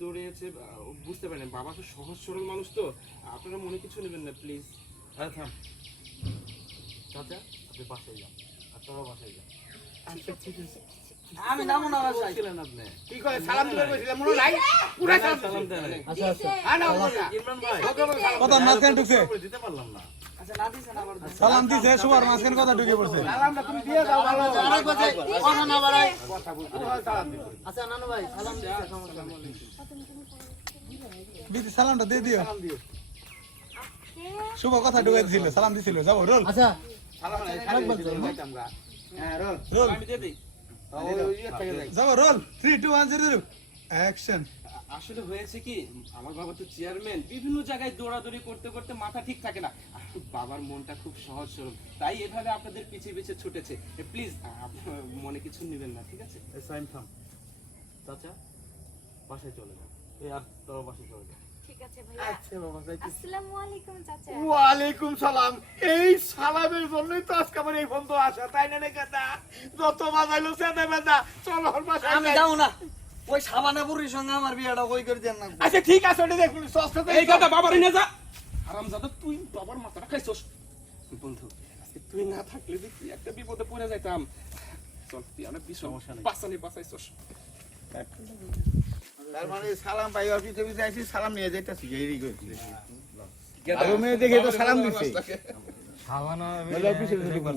দৌড়িয়েছে বুঝতে পারেন। বাবা তো সহজ সরল মানুষ তো। আপনারা মনে কিছু নেবেন না প্লিজ হ্যাঁ থাম। চাচা আপনি বাসায় যান। আর তোরা বাসায় যান। আচ্ছা ঠিক আছে। আমি নামো না বাসায়। ছিলেন আপনি। কি করে সালাম দিবে কইছিলাম মনে নাই? পুরা সালাম দেন আচ্ছা আচ্ছা আনা ওটা ইমরান ভাই। কথা মাঝখানে করে দিতে পারলাম না। সালাম দিছে সুবার মাঝখানে কথা ঢুকে পড়ছে। সালামটা তুমি দিয়ে দাও ভালো আরেক বাজে কথা না বাড়াই কথা বলতে সালাম দিবে আচ্ছা নানু ভাই সালাম দিতে সমস্যা নেই দিদি সালামটা দিয়ে দিও। শুভ কথা ঢুকে দিছিল সালাম দিছিল। যাব রোল। আচ্ছা। সালাম নাই আমরা হ্যাঁ রোল। রোল আমি দিয়ে দিই রোল জিরো অ্যাকশন আসলে হয়েছে কি আমার বাবা তো চেয়ারম্যান বিভিন্ন জায়গায় দৌড়াদৌড়ি করতে করতে মাথা ঠিক থাকে না। বাবার মনটা খুব সহজ সরল তাই এভাবে আপনাদের পিছিয়ে পিছিয়ে ছুটেছে। প্লিজ মনে কিছু নেবেন না ঠিক আছে? এই থাম। চাচা বাসায় চলে যান। এই আর তোরা বাসায় চলে যান। ঠিক আছে ভাইয়া। আচ্ছা বাবা যাই আসসালামু আলাইকুম চাচা। ওয়ালাইকুম সালাম। এই সালামের জন্যই তো আজকে আমার এই বন্ধু আসা তাই না রে যত বাজাইলো সেটা বেদা চলো ওর বাসায় আমি যাই। যাব না। ওই সাবানা বুড়ির সঙ্গে আমার বিয়েটা কই করে দেন না? আচ্ছা ঠিক আছে ওটা দেখুন সস্তা এই কথা বাবার নিয়ে যা। আরাম দাদা তুই বাবার মাথাটা খাইছস? বন্ধু আজকে তুই না থাকলে যে তুই একটা বিপদে পড়ে যাইতাম। চল তুই আমার বিষয় সমস্যা নেই। বাঁচানি বাঁচাইছস তার মানে সালাম পাই আর পিছে পিছে আইছি সালাম নিয়ে যাইতাছি এই আর মেয়ে দেখে তো সালাম দিছে। পিছে পিছে ঢুকুন।